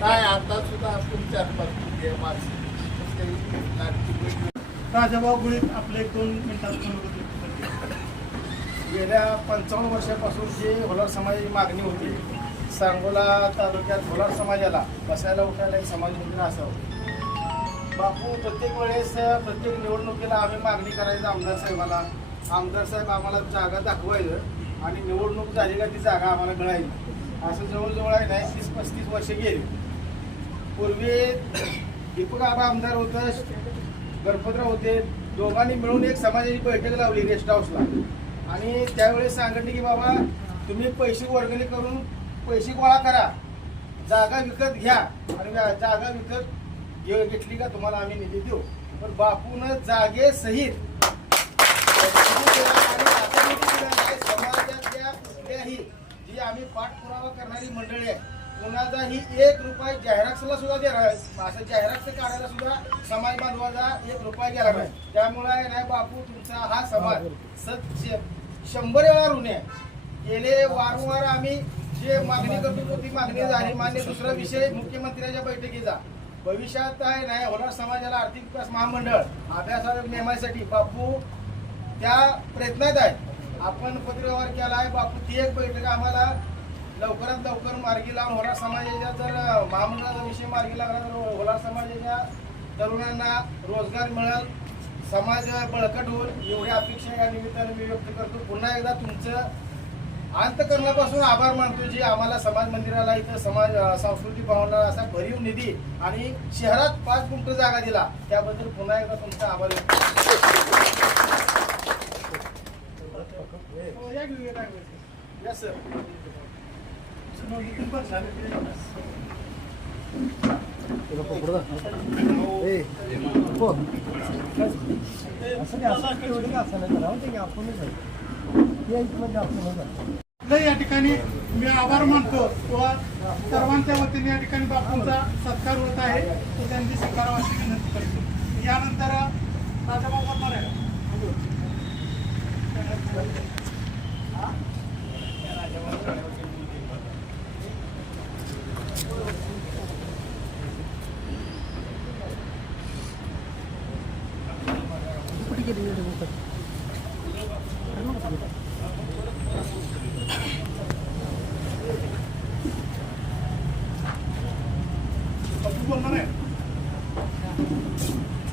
नाही आता सुद्धा आपण चार पाच राजाभाऊ गुळीत आपले दोन मिनिटात. गेल्या पंचावन्न वर्षापासून जी होलार समाजाची मागणी होती सांगोला तालुक्यात होलार समाजाला बसायला उठायला एक समाज मंदिर असावं. बापू प्रत्येक वेळेस प्रत्येक निवडणुकीला आम्ही मागणी करायचं आमदार साहेबाला. आमदार साहेब आम्हाला जागा दाखवायचं. आणि निवडणूक झाली का ती जागा आम्हाला मिळाली. असं जवळजवळ आहे नाही तीस पस्तीस वर्ष गेली. पूर्वी दीपक आबा आमदार होतं गणपतराव होते दोघांनी मिळून एक समाजाची बैठक लावली गेस्ट हाऊसला. आणि त्यावेळेस सांगितले की बाबा तुम्ही पैसे वर्गणी करून पैसे गोळा करा. जागा विकत घ्या. आणि जागा विकत घेऊ घेतली का तुम्हाला आम्ही निधी देऊ. पण बापून जागेसहित आणि आता निधी दिलेला आहे. समाजातल्या कुठल्याही जी आम्ही पाठपुरावा करणारी मंडळी आहे कुणाचाही एक रुपये जाहिरातला सुद्धा देणार असं जाहिरात काढायला सुद्धा समाज बांधवाचा एक रुपया गेला नाही त्यामुळे नाही बापू तुमचा हा समाज सत शंभर वेळा ऋण आहे गेले वारंवार आम्ही जे मागणी करतो ती मागणी झाली मान्य दुसरा विषय मुख्यमंत्र्यांच्या बैठकीचा भविष्यात आहे नाही होणार समाजाला आर्थिक विकास महामंडळ अभ्यासाला नेमायसाठी बापू त्या प्रयत्नात आहे. आपण पत्रव्यवहार केला आहे. बापू ती एक बैठक आम्हाला लवकरात लवकर मार्गी लावून होणार. समाजाच्या जर महामंडळाचा विषय मार्गी लागला तर होणार. समाजाच्या तरुणांना रोजगार मिळेल. समाज बळकट होईल. एवढी अपेक्षा या निमित्ताने मी व्यक्त करतो. पुन्हा एकदा तुमचं अंतकरणापासून आभार मानतो जे आम्हाला समाज मंदिराला इथं समाज सांस्कृतिक भावना असा भरीव निधी आणि शहरात पाच गुंठ जागा दिला. त्याबद्दल पुन्हा एकदा तुमचा आभार व्यक्त करतो. हो, या घेऊया काय बोलते. Yes, sir. मनोगत पण झालं. आपलं या ठिकाणी मी आभार मानतो किंवा सर्वांच्या वतीने या ठिकाणी बापूंचा सत्कार होत आहे तो त्यांची स्वीकारावा अशी विनंती करतो यानंतर राजाभाऊ बोलणार आहे できるよ。